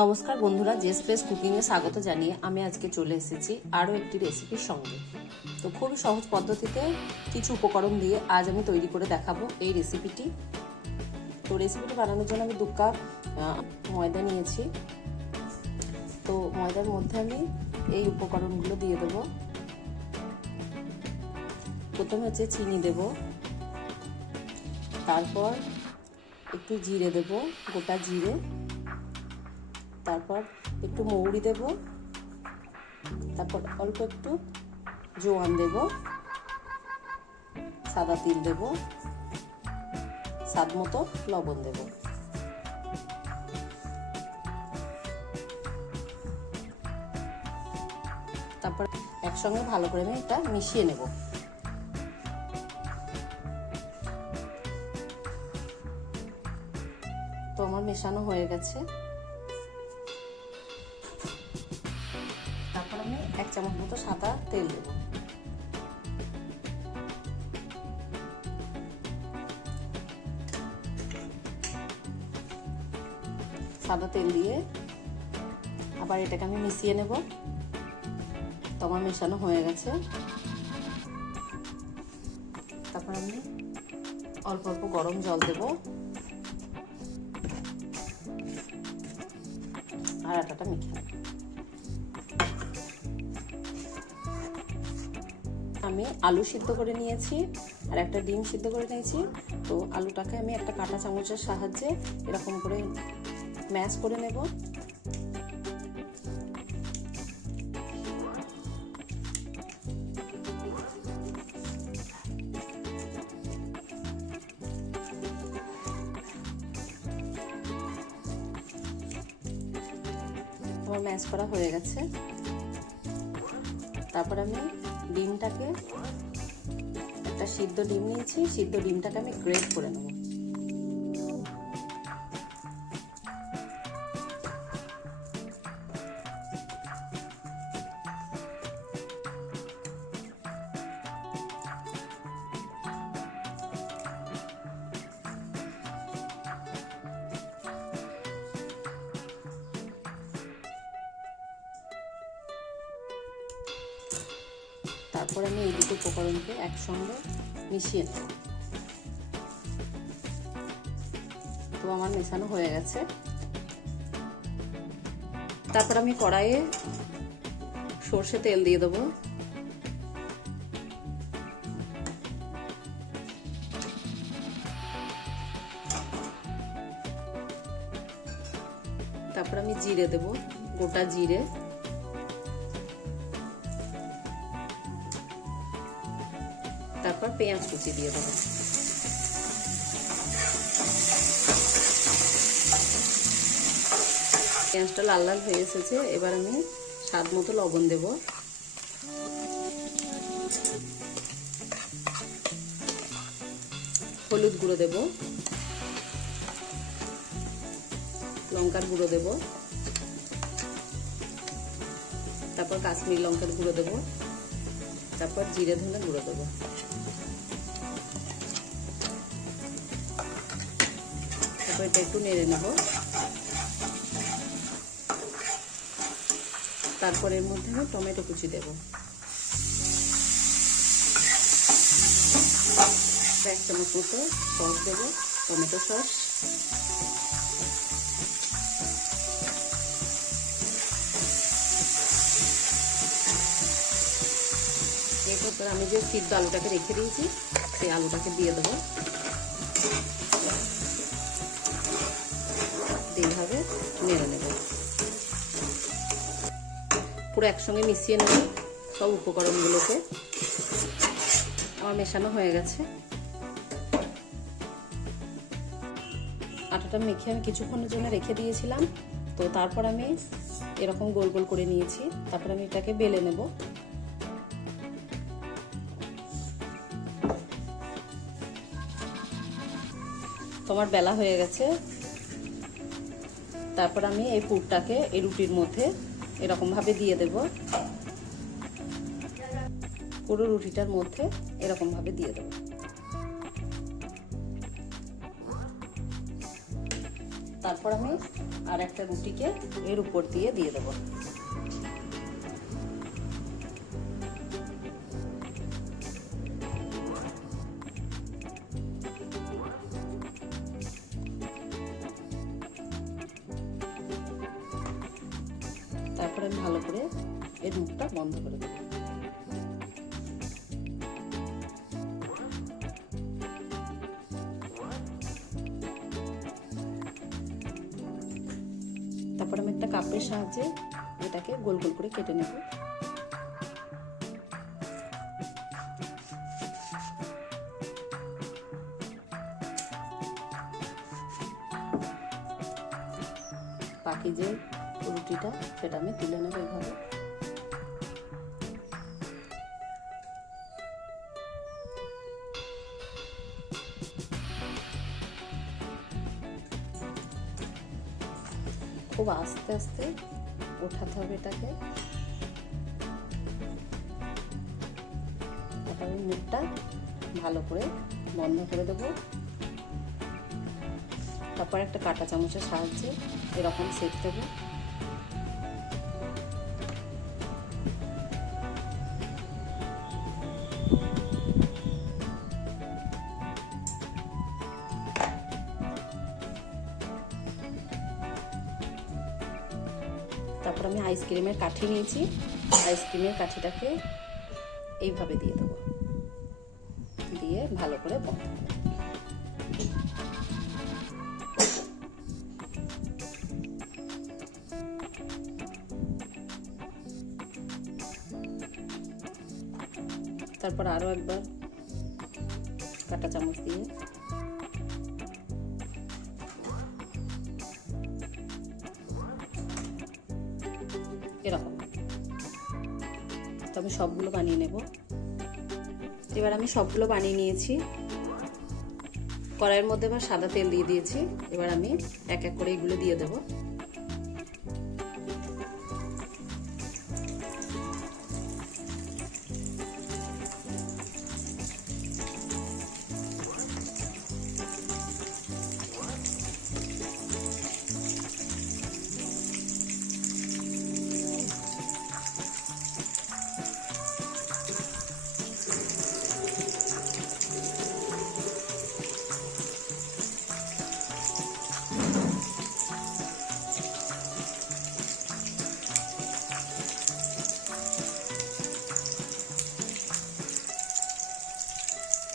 নমস্কার বন্ধুরা, JS fresh কুকিংয়ে স্বাগত জানিয়ে আমি আজকে চলে এসেছি আরও একটি রেসিপির সঙ্গে। তো খুবই সহজ পদ্ধতিতে কিছু উপকরণ দিয়ে আজ আমি তৈরি করে দেখাবো এই রেসিপিটি। তো রেসিপিটি বানানোর জন্য আমি 2 কাপ ময়দা নিয়েছি। তো ময়দার মধ্যে আমি এই উপকরণগুলো দিয়ে দেবো। প্রথমে হচ্ছে চিনি দেব, তারপর একটু জিরে দেব, গোটা জিরে, তারপর একটু মৌরি দেব, তারপর অল্প একটু জোয়ান দেব, সাদা তিল দেব, স্বাদ মতো লবণ দেব। তারপর একসঙ্গে ভালো করে আমি এটা মিশিয়ে নেব। তো আমার মেশানো হয়ে গেছে। তারপর আমি 1 চামচ মতো সাদা তেল দেব। সাদা তেল দিয়ে আবার এটাকে আমি মিশিয়ে নেব। তো আমার মেশানো হয়ে গেছে। তারপর আমি অল্প অল্প গরম জল দেব আর আটাটা মেখে নেব। আমি আলু সিদ্ধ করে নিয়েছি আর একটা ডিম সিদ্ধ করে নিয়েছি। তো আলুটাকে আমি একটা কাঁটা চামচের সাহায্যে এরকম করে ম্যাশ করে নেব। আমার ম্যাশ করা হয়ে গেছে। তারপর আমি ডিমটাকে, একটা সিদ্ধ ডিম নিয়েছি, সিদ্ধ ডিমটাকে আমি গ্রেট করে নেব। তারপর আমি এই দুটো উপকরণকে একসঙ্গে মিশিয়ে নেব। তো আমার মেশানো হয়ে গেছে। তারপর আমি কড়াইয়ে সর্ষে তেল দিয়ে দেবো। তারপর আমি জিরে দেব, গোটা জিরে, তারপর পেঁয়াজ কুচি দিয়ে দেবো। পেঁয়াজটা লাল লাল হয়ে এসেছে। এবার আমি স্বাদ মতো লবণ দেব, হলুদ গুঁড়ো দেব, লঙ্কার গুঁড়ো দেব, তারপর কাশ্মীরি লঙ্কার গুঁড়ো দেব, তারপর জিরে ধনে গুঁড়ো দেব। তারপর এটা একটু নেড়ে নেব। তারপর এর মধ্যে আমি টমেটো কুচি দেব। 1 চামচ মতো সস দেব, টমেটো সস। এরপর আমি যে সিদ্ধ আলুটাকে রেখে দিয়েছি সেই আলুটাকে দিয়ে দেবো। এইভাবে নেড়ে নেব। পুরো একসঙ্গে মিশিয়ে নেব সব উপকরণগুলোকে। আমার মেশানো হয়ে গেছে। আটাটা মেখে আমি কিছুক্ষণের জন্য রেখে দিয়েছিলাম। তো তারপর আমি এরকম গোল গোল করে নিয়েছি। তারপর আমি এটাকে বেলে নেব। তোমার বেলা হয়ে গেছে। তারপর আমি এই পুরটাকে এই রুটির মধ্যে এরকম ভাবে দিয়ে দেব। পুরো রুটিটার মধ্যে এরকম ভাবে দিয়ে দেব। তারপর আমি আর একটা রুটিকে এর উপর দিয়ে দেবো। তারপরে আমি ভালো করে এর মুখটা বন্ধ করে দেবো। তারপর আমি একটা কাপের সাহায্যে এটাকে গোল গোল করে কেটে নেব। বাকি যে রুটিটা সেটা আমি তুলে নেব এভাবে। খুব আস্তে আস্তে ওঠাতে হবে এটাকে। তারপর মুখটা ভালো করে বন্ধ করে দেবো। তারপর একটা কাঁটা চামচের সাহায্যে এরকম সেঁক দেবো। তারপর আমি আইসক্রিমের কাঠি নিয়েছি, আইসক্রিমের কাঠিটাকে এইভাবে দিয়ে দেবো, দিয়ে ভালো করে বন্ধ করে। তারপর আরো একবার কাঁটা চামচ দিয়ে এরকম। তো আমি সবগুলো বানিয়ে নেব। এবার আমি সবগুলো বানিয়ে নিয়েছি। কড়াইয়ের মধ্যে এবার সাদা তেল দিয়ে দিয়েছি। এবার আমি এক এক করে এগুলো দিয়ে দেব।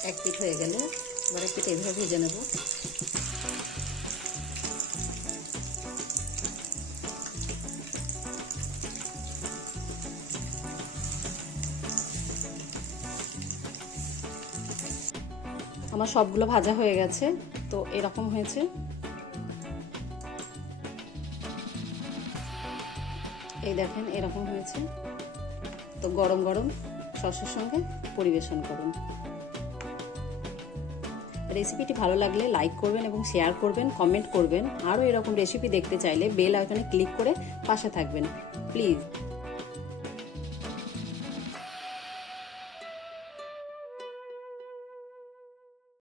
এক পিঠ হয়ে গেলে এবার এক পিঠ এইভাবে ভেজে নেব। আমার সবগুলো ভাজা হয়ে গেছে, তো এরকম হয়েছে। এই দেখেন এরকম হয়েছে। তো গরম গরম সসের সঙ্গে পরিবেশন করুন। রেসিপিটি ভালো লাগলে লাইক করবেন এবং শেয়ার করবেন, কমেন্ট করবেন। আরও এরকম রেসিপি দেখতে চাইলে বেল আইকনে ক্লিক করে পাশে থাকবেন প্লিজ।